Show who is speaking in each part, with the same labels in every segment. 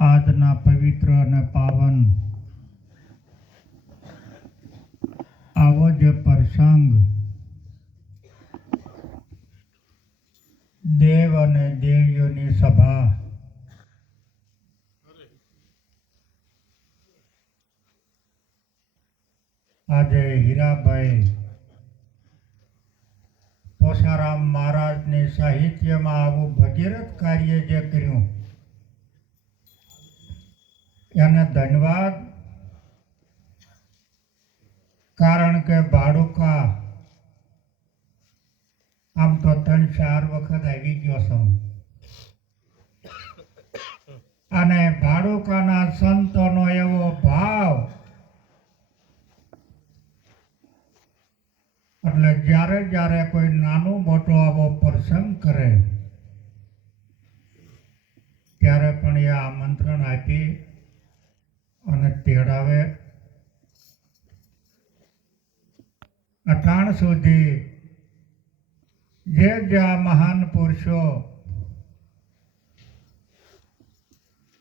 Speaker 1: આજના પવિત્ર અને પાવન આવો જે પ્રસંગ. દેવ અને દેવીઓની સભા. આજે હીરાભાઈ પોસારામ મહારાજની સાહિત્યમાં આવું ભગીરથ કાર્ય જે કર્યું એને ધન્યવાદ કારણ કે ભાડુકા, આમ તો ત્રણ ચાર વખત આવી ગયો છું. અને ભાડુકાના સંતોનો એવો ભાવ, એટલે જ્યારે જ્યારે કોઈ નાનો મોટો આવો પ્રસંગ કરે, ત્યારે પણ એ આમંત્રણ આપી અને તેડાવે અટાણ સુધી જે જે આ મહાન પુરુષો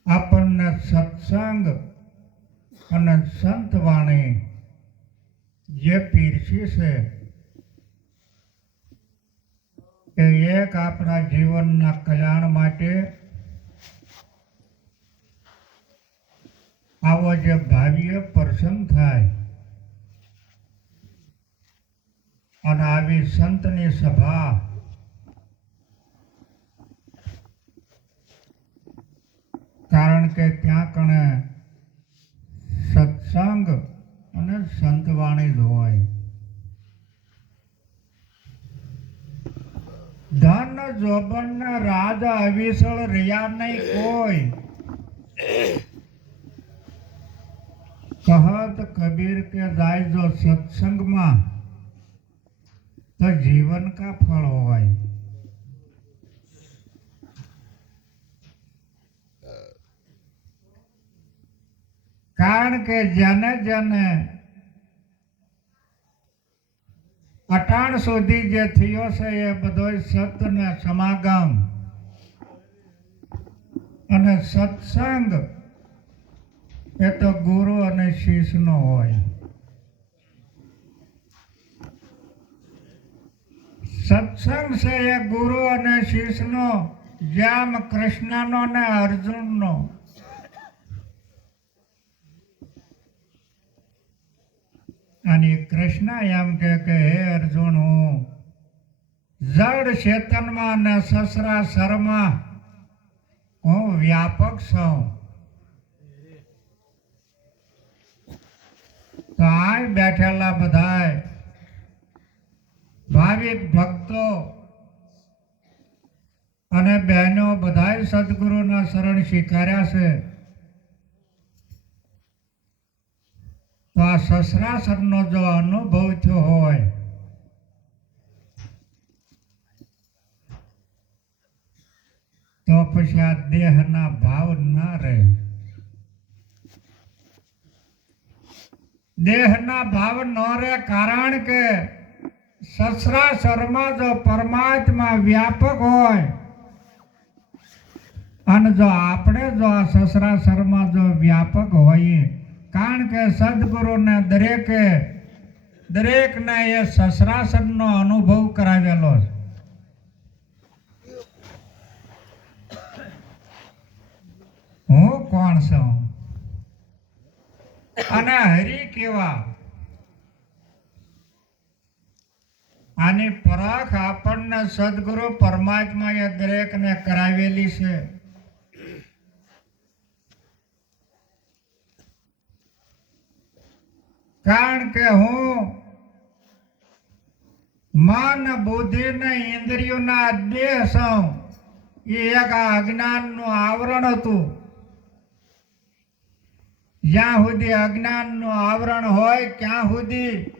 Speaker 1: આપણને સત્સંગ અને સંત વાણી જે પીરસી છે એ એક આપણા જીવનના કલ્યાણ માટે આવો જે ભાવ્ય પ્રસંગ થાય અને આવી સંતની સભા. કારણ કે ત્યાં કણે સત્સંગ અને સંતવાણી જ હોય. ધન જોબન રાજ અવિસળ રહ્યા નહીં કોઈ. કહત કબીર કે જાય જો સત્સંગમાં તો જીવન કા ફળ હોય? કારણ કે જેને જેને અટાણ સુધી જે થયો છે એ બધો સતને સમાગમ અને સત્સંગ એ તો ગુરુ અને શિષ્યનો હોય. સત્સંગ છે એ ગુરુ અને શિષ્યનો જેમ કૃષ્ણનો ને અર્જુનનો. અને કૃષ્ણ એમ કે કે, હે અર્જુન, હું જડ ચેતનમાં ને સસરા સરમાં હું વ્યાપક છું. તો આ બેઠેલા બધાય ભાવિક ભક્તો અને બહેનો બધાય સદગુરુના શરણ સ્વીકાર્યા છે. તો આ સસરાસરનો જો અનુભવ થયો હોય, તો પછી આ દેહના ભાવ ના રહે. દેહના ભાવ ન રહે કારણ કે સસરાસરમાં જો પરમાત્મા વ્યાપક હોય, અને જો આપણે જો આ સસરાસરમાં જો વ્યાપક હોઈએ, કારણ કે સદગુરુને દરેકે, દરેકને એ સસરાસરનો અનુભવ કરાવેલો છે. હું કોણ છું? અને હરી કેવા? આની પરખ આપણને સદગુરુ પરમાત્માએ દરેકને કરાવેલી છે. કારણ કે હું મન બુદ્ધિ ને ઇન્દ્રિયોના દેહ છું એ એક અજ્ઞાનનું આવરણ હતું. જ્યાં સુધી અજ્ઞાનનું આવરણ હોય, ત્યાં સુધી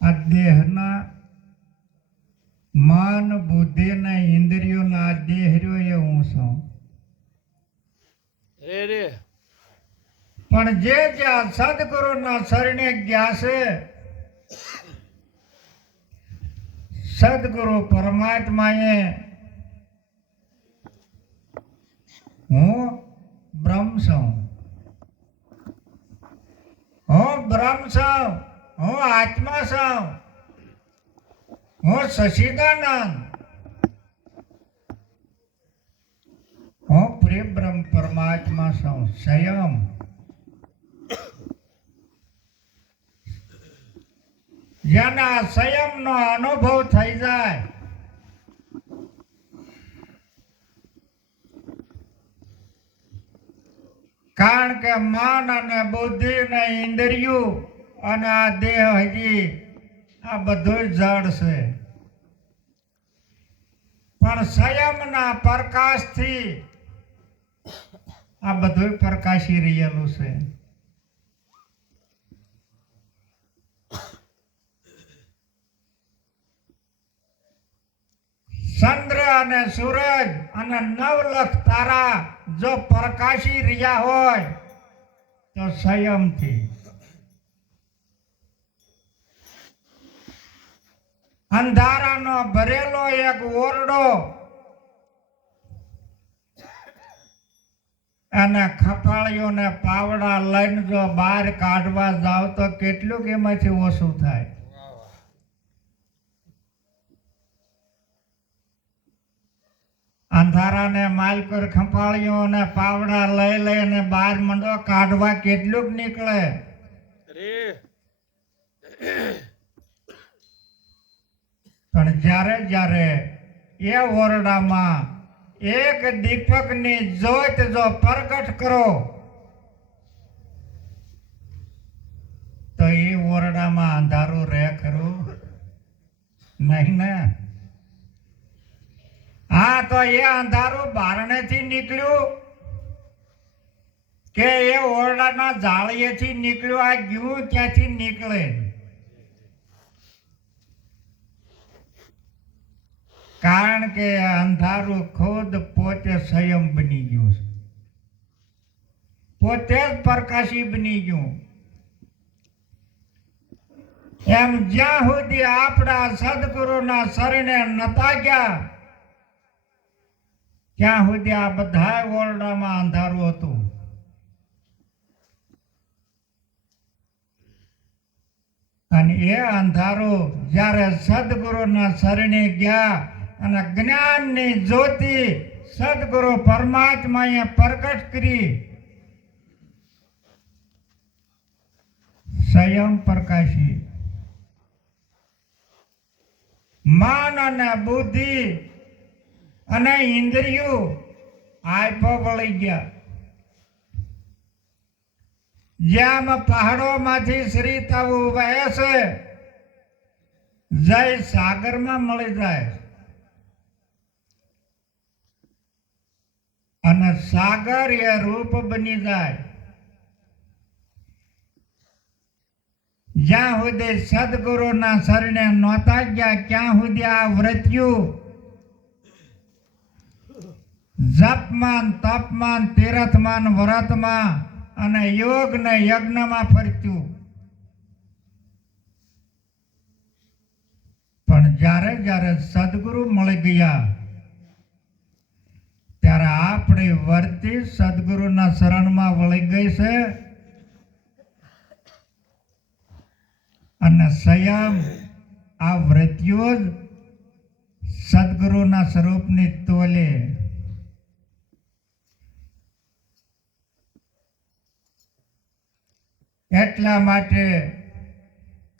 Speaker 1: આ દેહના માન બુદ્ધિ ને ઇન્દ્રિયોના આ દેહ રહ્યો એ હું છું પણ જે જ્યાં સદગુરુના શરણે ગયા છે સદગુરુ પરમાત્માએ હું બ્રહ્મ છું. હું બ્રહ્મ છું. હું આત્મા છું. હું સચિદાનંદ. હું પ્રેમ પરમાત્મા છું સંયમ જેના સંયમનો અનુભવ થઈ જાય. કારણ કે મન અને બુદ્ધિ ને ઇન્દ્રિયો અને આ દેહ હજી આ બધું જડ છે. પણ સંયમના પ્રકાશથી આ બધું પ્રકાશી રહેલું છે. ચંદ્ર અને સૂરજ અને નવલખ તારા જો પ્રકાશી રહ્યા હોય તો સંયમથી અંધારાનો ભરેલો એક ઓરડો અને ખફાળીઓને પાવડા લઈને જો બહાર કાઢવા જાવ તો કેટલુંક એમાંથી ઓછું થાય? અંધારાને માલ પર ખંપાળીઓ અને પાવડા લઈ લઈને બહાર મંડો કાઢવા કેટલુંક નીકળે? પણ જ્યારે જ્યારે એ ઓરડામાં એક દીપકની જોત જો પ્રગટ કરો, તો એ ઓરડામાં અંધારું રહે ખરું? નહીં ને? હા, તો એ અંધારું બારણેથી નીકળ્યું કે એ ઓરડાના જાળીએથી નીકળ્યું? આ ગયું ક્યાંથી નીકળે? કારણ કે અંધારું ખુદ પોતે સંયમ બની ગયું છે. પોતે જ પ્રકાશી બની ગયું. એમ જ્યાં સુધી આપણા સદગુરુના શરણે નતા ગયા, ત્યાં સુધી આ બધા ઓરડામાં અંધારું હતું. અને એ અંધારું જ્યારે સદગુરુના શરણે ગયા અને જ્ઞાનની જ્યોતિ સદગુરુ પરમાત્માએ પ્રગટ કરી. સ્વયં પ્રકાશી. મન અને બુદ્ધિ અને ઇન્દ્રિયો આયપો વળી ગયા. જેમ પહાડોમાંથી શ્રી તવું વહે છે, જય સાગરમાં મળી જાય. અને સાગર એ રૂપ બની જાય. જ્યાં સુધી સદગુરુના શરણે નહોતા ગયા ક્યાં સુધી આ વ્રત્યું જપમાન, તપમાન, તીરથમાન વ્રતમાં અને યોગ ને યજ્ઞમાં ફરતું પણ જ્યારે જ્યારે સદગુરુ મળી ગયા આપણી વર્તી સદગુરુના શરણમાં વળી ગઈ છે. અને સંયમ આ વૃત્તિઓ જ સદગુરુના સ્વરૂપની તોલે. એટલા માટે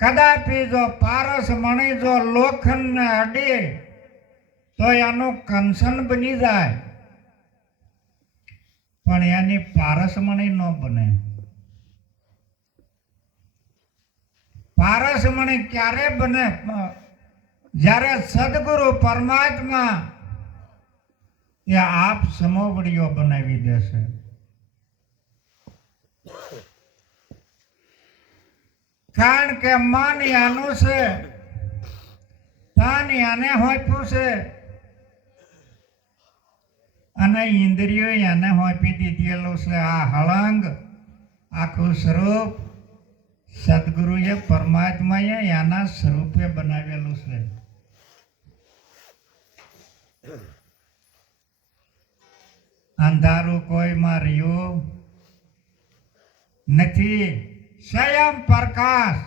Speaker 1: કદાપી જો પારસ મણી જો લોખંડને અડે, તો એનું કંસન બની જાય. પણ એની પારસમણી ન બને. પારસમણી ક્યારે બને? જ્યારે સદગુરુ પરમાત્મા એ આપ સમોવડીઓ બનાવી દેશે. કારણ કે મન આનું છે, તન એને હોય છે અને ઇન્દ્રિયો એને હોંપી દીધેલો છે. આ હળંગ, આખું સ્વરૂપ સદગુરુએ પરમાત્માએ એના સ્વરૂપે બનાવેલું છે. અંધારું કોઈમાં રહ્યું નથી. સ્વયં પ્રકાશ.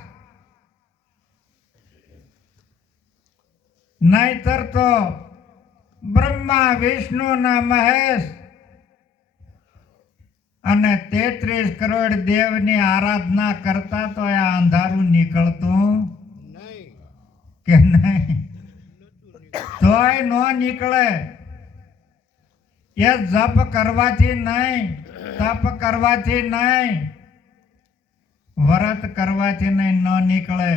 Speaker 1: નહીતર તો બ્રહ્મા વિષ્ણુ ના મહેશ અને તેત્રીસ કરોડ દેવની આરાધના કરતા તો આ અંધારું નીકળતું? કે નહીં? તોય ન નીકળે. એ જપ કરવાથી નહીં તપ કરવાથી નહીં વ્રત કરવાથી નહીં ન નીકળે.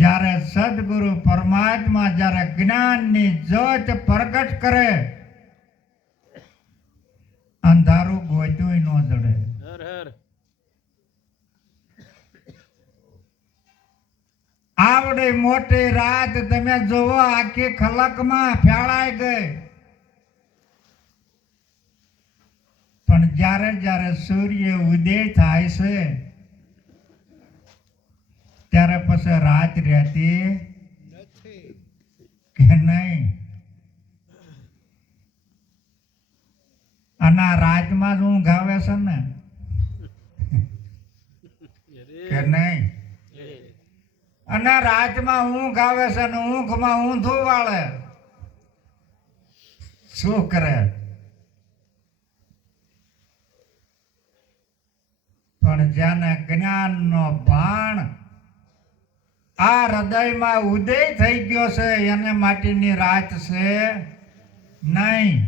Speaker 1: જ્યારે સદગુરુ પરમાત્મા જ્યારે જ્ઞાનની જ્યોત પ્રગટ કરે અંધારું ગોત્યું ન જડે. આવડી મોટી રાત તમે જોવો આખી ખલકમાં ફેળાઈ ગઈ. પણ જ્યારે જ્યારે સૂર્ય ઉદય થાય છે ત્યારે પછી રાત રહેતી કે નહીં? અને આ રાતમાં જ ઊંઘ આવે છે ને? કે નહીં? અને રાતમાં ઊંઘ આવે છે ને ઊંઘમાં ઊંધું વાળે. શું કરે? પણ જેને જ્ઞાનનો બાણ આ હૃદયમાં ઉદય થઈ ગયો છે, એને માટેની રાત છે નહીં.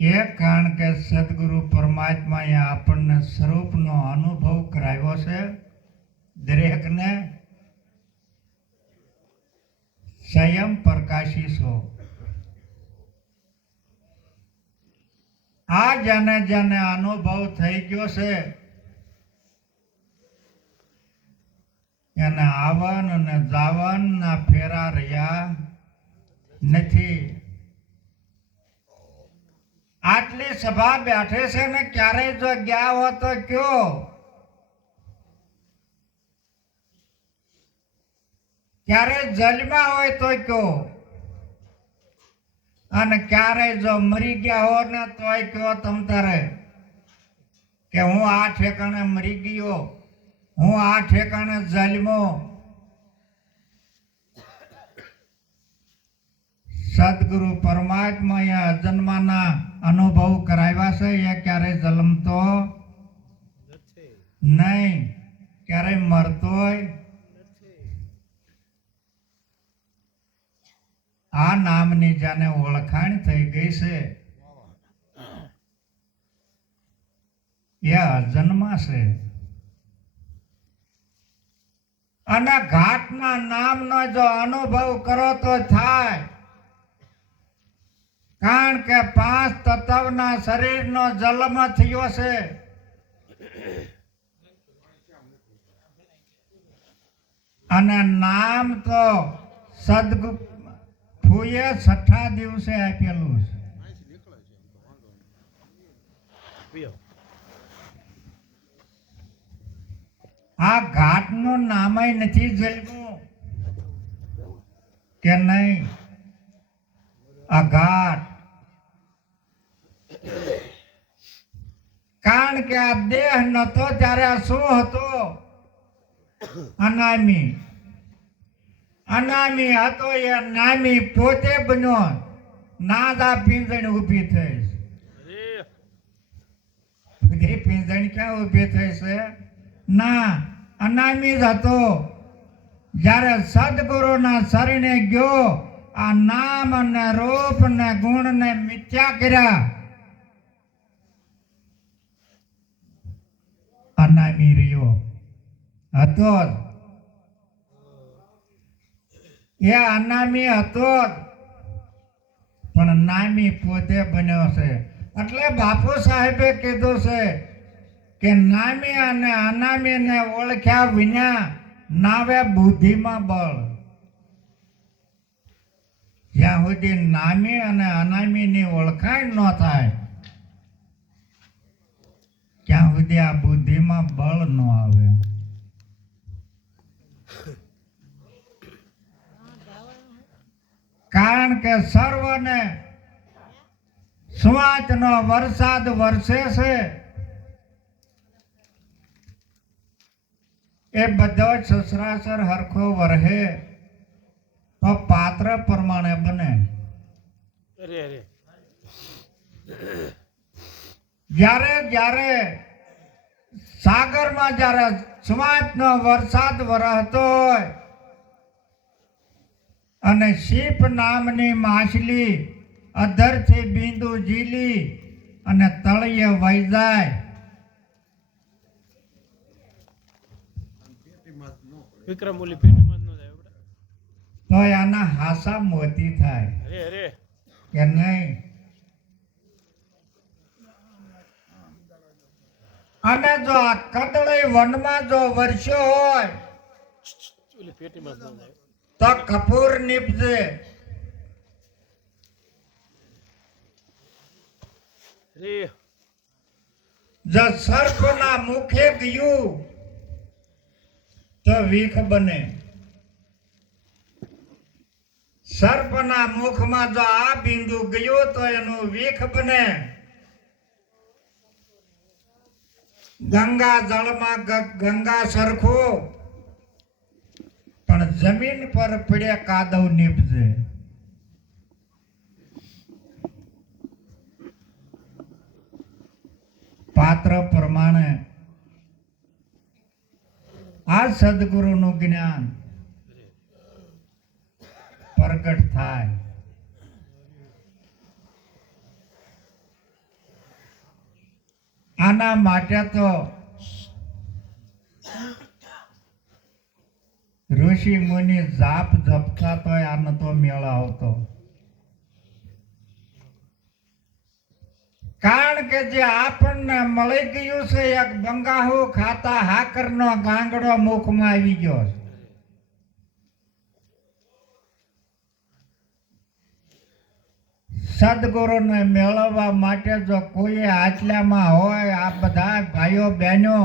Speaker 1: એક કારણ કે સદગુરુ પરમાત્માએ આપણને સ્વરૂપનો અનુભવ કરાવ્યો છે, દરેકને સ્વયં પ્રકાશી છો. આ જેને જેને અનુભવ થઈ ગયો છે. એને આવન અને જાવન ના ફેરા રહ્યા નથી. આટલી સભા બેઠે છે ને ક્યારેય જો ગયા હો તો કયો? ક્યારે જલમાં હોય તો કયો? અને ક્યારેય જો મરી ગયા હો ને તોય કયો તમ તારે? કે હું આ ઠેકાણે મરી ગયો હું આ ઠેકાણે જલમો સદગુરુ પરમાત્માએ અજન્માના અનુભવ કરાવ્યા છે એ ક્યારે
Speaker 2: જલમતો
Speaker 1: નહીં ક્યારેય મરતોય
Speaker 2: નથી
Speaker 1: આ નામની જાને ઓળખાણ થઈ ગઈ છે. એ અજન્મા છે. અને ઘાટના નામનો જો અનુભવ કરો તો થાય. કારણ કે પાંચ તત્વના શરીરનો જન્મ થયો છે. અને નામ તો સદગુ ફૂએ છઠ્ઠા દિવસે આપેલું છે. આ ઘાટનું નામય નથી જલ્યું. કે નહીં? આ ઘાટ. કારણ કે આ દેહ નતો ત્યારે આ શું હતો? અનામી. અનામી હતો એ નામી પોતે બન્યો નાદા પિંજણ ઊભી થઈ બધી પિંજણ ક્યાં ઊભી થઈ છે? ના, અનામી જ હતો. જ્યારે સદગુરુના શરણે ગયો, આ નામ ને રૂપ ને ગુણ ને મિથ્યા કર્યા. અનામી રહ્યો. હતો એ અનામી હતો પણ નામી પોતે બન્યો છે. એટલે બાપુ સાહેબે કીધું છે કે નામી અને અનામીને ઓળખ્યા વિના નાવે બુદ્ધિમાં બળ. જ્યાં સુધી નામી અને અનામીની ઓળખાણ ન થાય, ત્યાં સુધી આ બુદ્ધિમાં બળ ન આવે. કારણ કે સર્વને સ્વાચનો વરસાદ વરસે છે. એ બધો જ સસરાસર હરખો વરહે. તો પાત્ર પ્રમાણે બને. જ્યારે જ્યારે સાગરમાં જ્યારે સ્વાચનો વરસાદ વરસતો હોય અને શીપ નામની માછલી અધરથી બિંદુ ઝીલી અને તળિયે વહી જાય.
Speaker 2: વિક્રમ ઓલી પેટીમાં ન જાય
Speaker 1: તો આના હાસા મોતી થાય.
Speaker 2: અરે અરે.
Speaker 1: કે નહીં? અને જો આ કદળી વનમાં જો વર્ષો હોય
Speaker 2: પેટીમાં ન જાય.
Speaker 1: તો કપૂર નીપજે. જો સર્પના મુખે ગયું તો વીખ બને. સર્પના મુખમાં જો આ બિંદુ ગયું તો એનું વીખ બને. ગંગા જળમાં ગંગા સરખું. પણ જમીન પર પડે કાદવ નીપજે. પાત્ર પ્રમાણે આ સદગુરુનું જ્ઞાન પ્રગટ થાય. આના માટે તો ઋષિ મુનિ જાપ જપતા તો આનો તો મેળ આવતો કારણ કે જે આપણને મળી ગયું છે, એક બંગાહુ ખાતા હાકરનો ગાંગડો મુખમાં આવી ગયો છે. સદગુરુને મેળવવા માટે જો કોઈ આટલામાં હોય, આ બધા ભાઈઓ બહેનો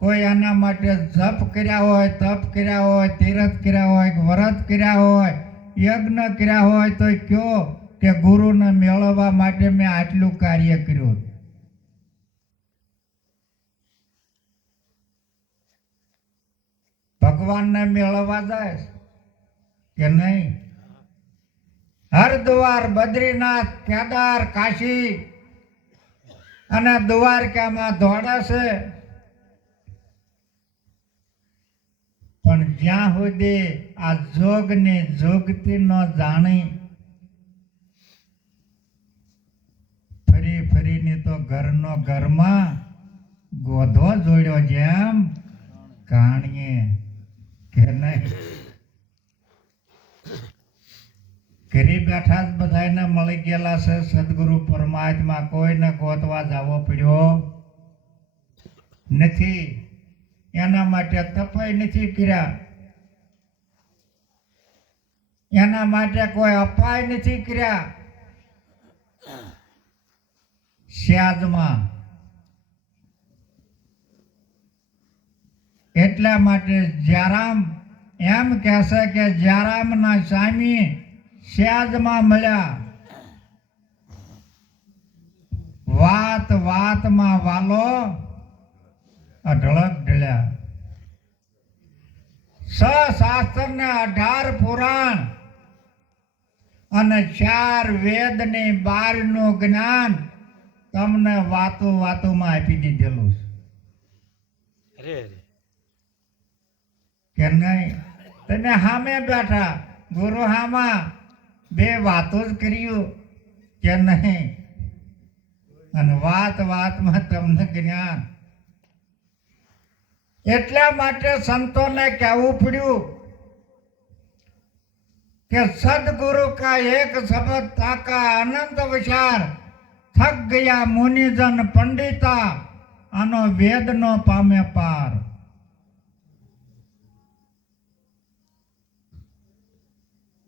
Speaker 1: કોઈ આના માટે જપ કર્યા હોય, તપ કર્યા હોય, તીરથ કર્યા હોય વ્રત કર્યા હોય, યજ્ઞ કર્યા હોય, તો કયો કે ગુરુને મેળવવા માટે મેં આટલું કાર્ય કર્યું ભગવાનને મેળવવા જાય કે નહીં? હરદ્વાર, બદ્રીનાથ, કેદાર, કાશી અને દ્વારકામાં દોડે છે. પણ જ્યાં સુધી આ જોગને જોગતી ન જાણી, ફરી ફરીને તો ઘરનો ઘરમાં ગોધો જોડ્યો જેમ કાણીએ કે નહીં. ઘરે બેઠા જ બધાને મળી ગયેલા છે, સદગુરુ પરમાત્મા કોઈને ગોતવા જવો પડ્યો નથી. એના માટે તપય નથી કર્યા. એના માટે કોઈ અપાય નથી કર્યા. સ્યાદમાં એટલા માટે જ્યારામ એમ કહેશે કે જ્યારામના સ્વામી સ્યાદમાં મળ્યા. વાત વાતમાં વાલો અઢળક ઢળ્યા. સ શાસ્ત્ર ને અઢાર પુરાણ અને ચાર વેદ ને બારનું જ્ઞાન તમને વાતો વાતોમાં આપી દીધેલું છે. કે નહીં? તમે સામે બેઠા ગુરુ હામાં બે વાતો જ કર્યું કે નહીં? અને વાત વાતમાં તમને જ્ઞાન એટલા માટે સંતોને કહેવું પડ્યું કે સદગુરુ કા એક શબ્દ તાકા અનંત વિચાર થક ગયા મુનિજન પંડિતા આનો વેદનો પામે પાર.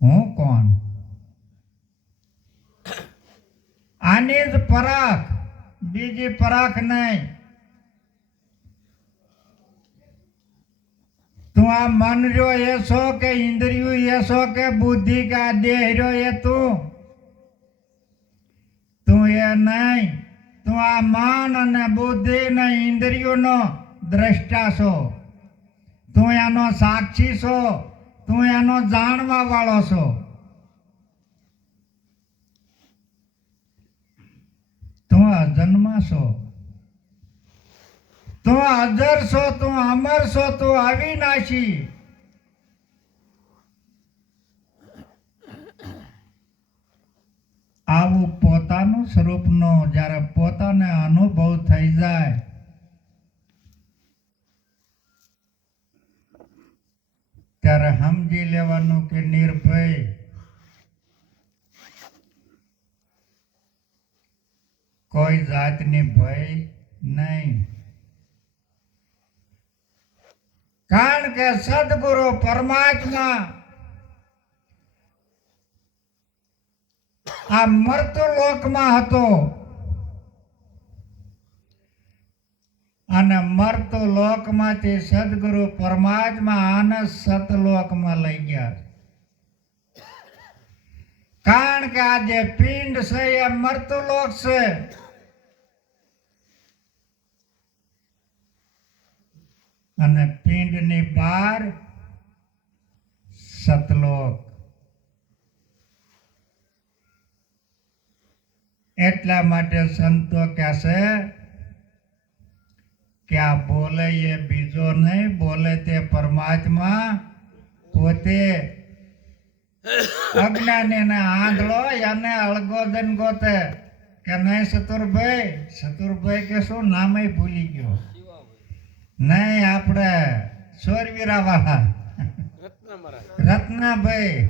Speaker 1: હું કોણ? આની જ પરાખ, બીજી પરાખ નહીં. તું આ મન જો એ છો કે ઇન્દ્રિયું એ છો કે બુદ્ધિ કે આ દેહ રહ્યો એ તું? તું એ નહીં. તું આ મન અને બુદ્ધિ ને ઇન્દ્રિયોનો દ્રષ્ટા છો. તું એનો સાક્ષી છો. તું એનો જાણવા વાળો છો. તું જન્મા છો. તું અજર છો, તું અમર છો, તું અવિનાશી. આવું પોતાનું સ્વરૂપનો જ્યારે પોતાને અનુભવ થઈ જાય. ત્યારે સમજી લેવાનું કે નિર્ભય. કોઈ જાતની ભય નહીં. કારણ કે સદગુરુ પરમાત્મા આ મર્તલોકમાં હતો. અને મરતો લોકમાંથી સદગુરુ પરમાત્મા આને સતલોકમાં લઈ ગયા. કારણ કે આ જે પિંડ છે, એ મર્ત છે. અને પિંડની બહાર સતલોક. એટલા માટે સંતો કહેશે કે આ બોલે એ બીજો નહીં બોલે તે પરમાત્મા પોતે. અજ્ઞાની ને આંધળો એને અળગોદન ગોતે કે નહીં સતુરભાઈ સતુરભાઈ કે શું? નામે ભૂલી ગયો. નહીં, આપણે સોરવીરા વાળા રત્નાભાઈ.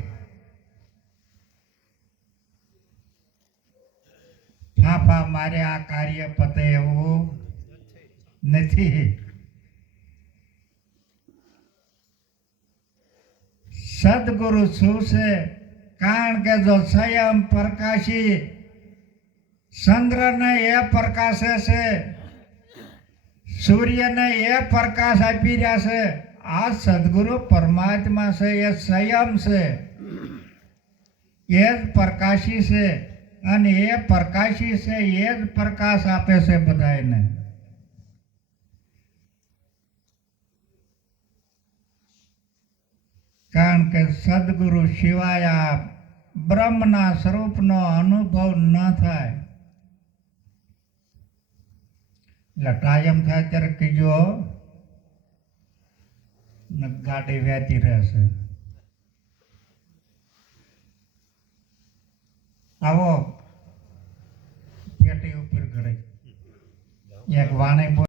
Speaker 1: ફાફા મારે આ કાર્ય પતે એવું નથી. સદગુરુ શું છે? કારણ કે જો સ્વયં પ્રકાશી, ચંદ્રને એ પ્રકાશે છે સૂર્યને એ પ્રકાશ આપી રહ્યા છે. આ સદગુરુ પરમાત્મા છે, એ સંયમ છે. એ જ પ્રકાશી છે અને એ પ્રકાશી છે, એ જ પ્રકાશ આપે છે બધાને કારણ કે સદગુરુ સિવાય આ બ્રહ્મના સ્વરૂપનો અનુભવ ન થાય. એટલે કાયમ થાય ત્યારે કીજો, ને ગાડી વહેતી રહેશે. આવો, પેટી ઉપર ઘડે એક વાણે